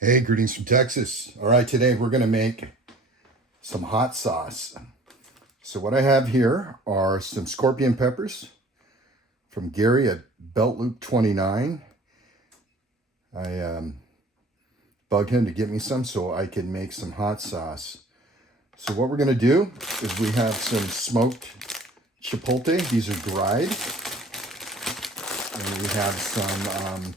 Hey, greetings from Texas. All right, today we're going to make some hot sauce. So what I have here are some scorpion peppers from Gary at Belt Loop 29. I bugged him to get me some so I can make some hot sauce. So what we're going to do is we have some smoked chipotle. These are dried. And we have some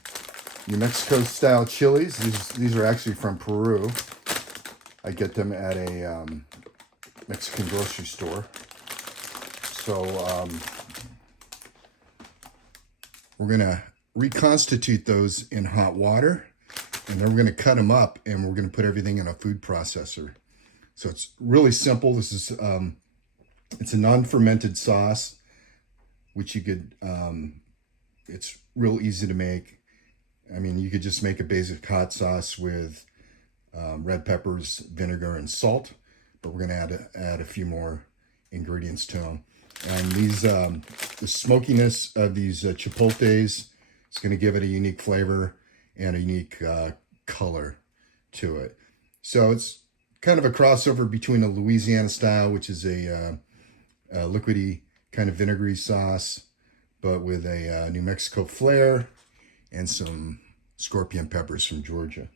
New Mexico style chilies. These are actually from Peru. I get them at a Mexican grocery store. So we're gonna reconstitute those in hot water, and then we're gonna cut them up, and we're gonna put everything in a food processor. So it's really simple. This is it's a non-fermented sauce, which you could it's real easy to make. I mean, you could just make a basic hot sauce with red peppers, vinegar, and salt, but we're going to add a few more ingredients to them. And these, the smokiness of these chipotles is going to give it a unique flavor and a unique color to it. So it's kind of a crossover between a Louisiana style, which is a liquidy kind of vinegary sauce, but with a New Mexico flair and some scorpion peppers from Georgia.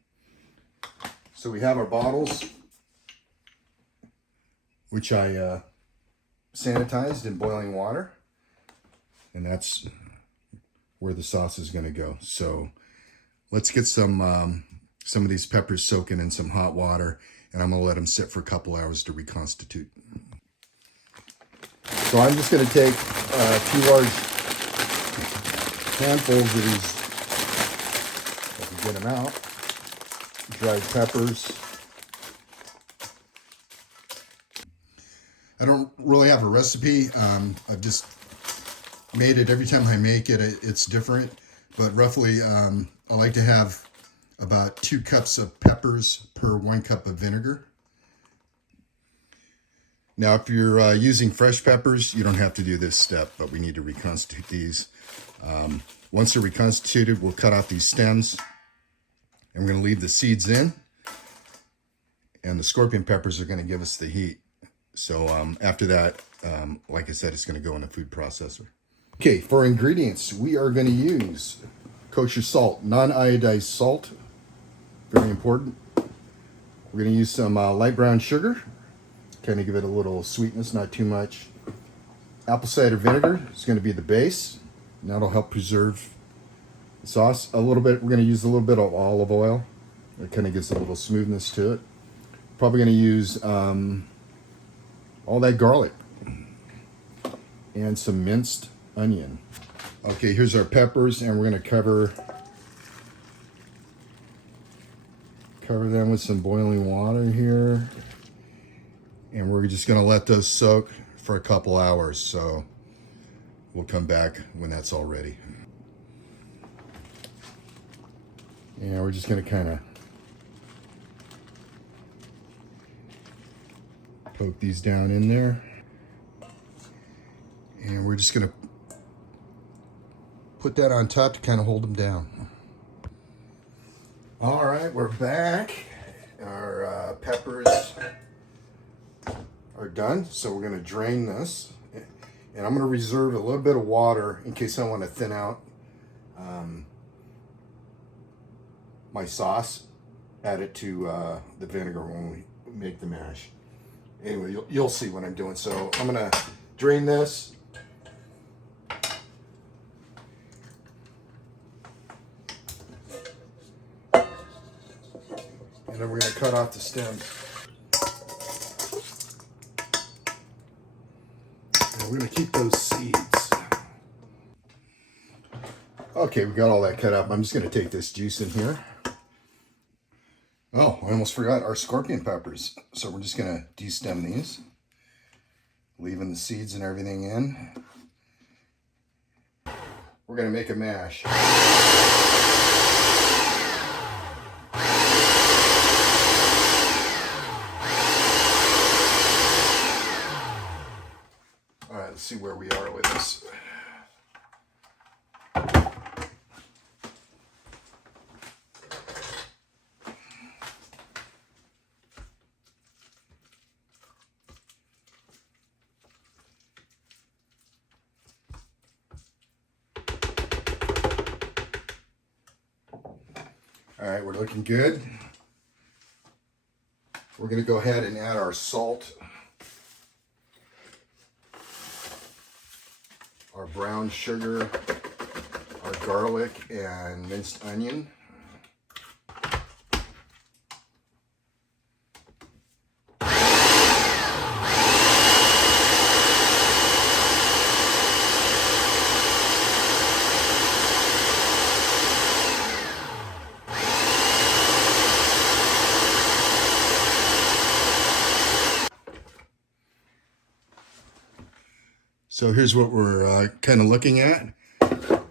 So we have our bottles, which I sanitized in boiling water, and that's where the sauce is going to go. So let's get some of these peppers soaking in some hot water, and I'm going to let them sit for a couple hours to reconstitute. So I'm just going to take two large handfuls of these, if you get them out, dried peppers. I don't really have a recipe. I've just made it. Every time I make it, it's different. But roughly, I like to have about 2 cups of peppers per 1 cup of vinegar. Now, if you're using fresh peppers, you don't have to do this step, but we need to reconstitute these. Once they're reconstituted, we'll cut off these stems, and we're going to leave the seeds in, and the scorpion peppers are going to give us the heat. So after that, like I said, it's going to go in a food processor. Okay, for ingredients, we are going to use kosher salt, non-iodized salt, very important. We're going to use some light brown sugar, kind of give it a little sweetness, not too much. Apple cider vinegar is going to be the base, and that'll help preserve the sauce a little bit. We're going to use a little bit of olive oil. It kind of gives a little smoothness to it. Probably going to use all that garlic and some minced onion. Okay, here's our peppers, and we're going to cover them with some boiling water here. And we're just going to let those soak for a couple hours. So we'll come back when that's all ready. And we're just going to kind of poke these down in there. And we're just going to put that on top to kind of hold them down. All right, we're back. Our peppers are done, so we're going to drain this, and I'm going to reserve a little bit of water in case I want to thin out my sauce, add it to the vinegar when we make the mash. Anyway, you'll see what I'm doing. So I'm going to drain this. And then we're going to cut off the stems. And we're going to keep those seeds. Okay, we got all that cut up. I'm just going to take this juice in here. Oh, I almost forgot our scorpion peppers. So we're just going to de-stem these, leaving the seeds and everything in. We're going to make a mash. All right, let's see where we are with this. All right, we're looking good. We're going to go ahead and add our salt, our brown sugar, our garlic, and minced onion. So here's what we're kind of looking at. I'm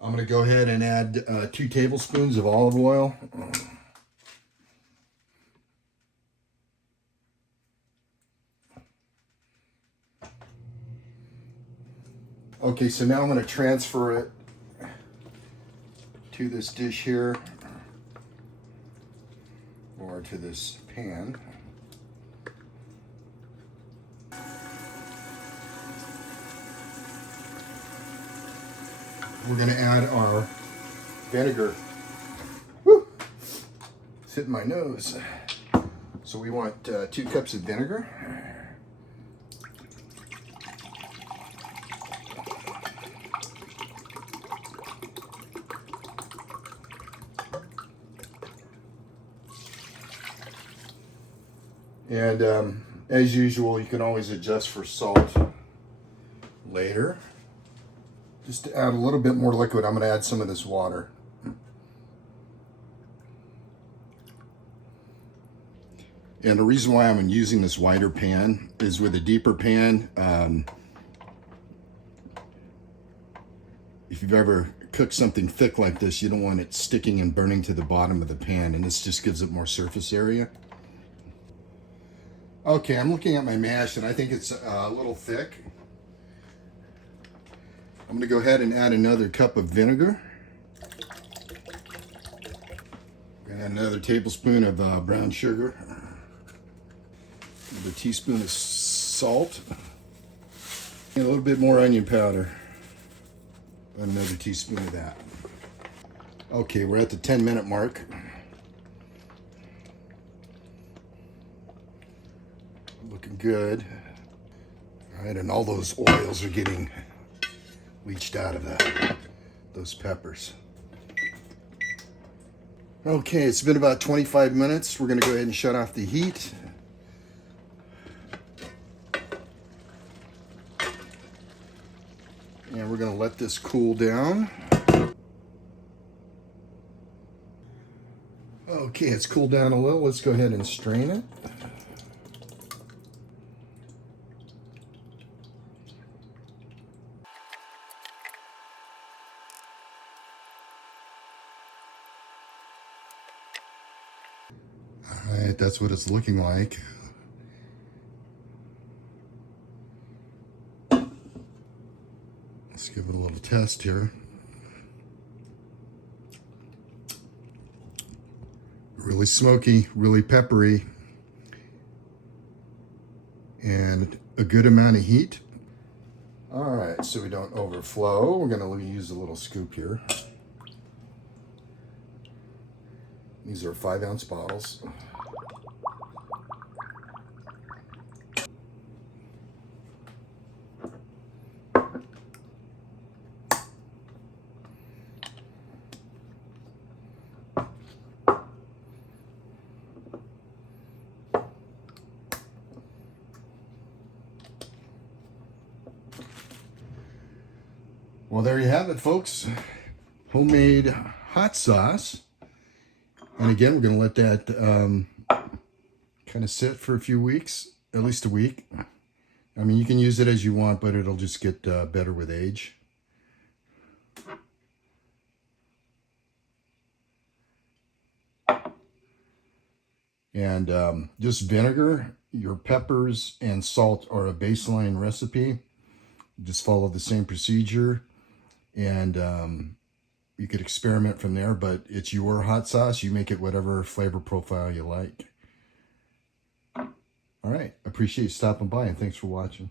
going to go ahead and add 2 tablespoons of olive oil. Okay, so now I'm going to transfer it to this dish here, or to this pan. We're going to add our vinegar. Woo! It's hitting my nose. So we want 2 cups of vinegar. And as usual, you can always adjust for salt later. Just to add a little bit more liquid, I'm going to add some of this water. And the reason why I'm using this wider pan is with a deeper pan, if you've ever cooked something thick like this, you don't want it sticking and burning to the bottom of the pan, and this just gives it more surface area. Okay, I'm looking at my mash and I think it's a little thick. I'm going to go ahead and add another cup of vinegar. And another tablespoon of brown sugar. Another teaspoon of salt. And a little bit more onion powder. Another teaspoon of that. Okay, we're at the 10-minute mark. Looking good. All right, and all those oils are getting leached out of those peppers. Okay, it's been about 25 minutes. We're going to go ahead and shut off the heat. And we're going to let this cool down. Okay, it's cooled down a little. Let's go ahead and strain it. All right, that's what it's looking like. Let's give it a little test here. Really smoky, really peppery, and a good amount of heat. All right, so we don't overflow, we're going to use a little scoop here. These are 5-ounce bottles. Well, there you have it, folks. Homemade hot sauce. And again, we're going to let that kind of sit for a few weeks, at least a week. I mean, you can use it as you want, but it'll just get better with age. And just vinegar, your peppers, and salt are a baseline recipe. Just follow the same procedure. And you could experiment from there, but it's your hot sauce. You make it whatever flavor profile you like. All right. Appreciate you stopping by, and thanks for watching.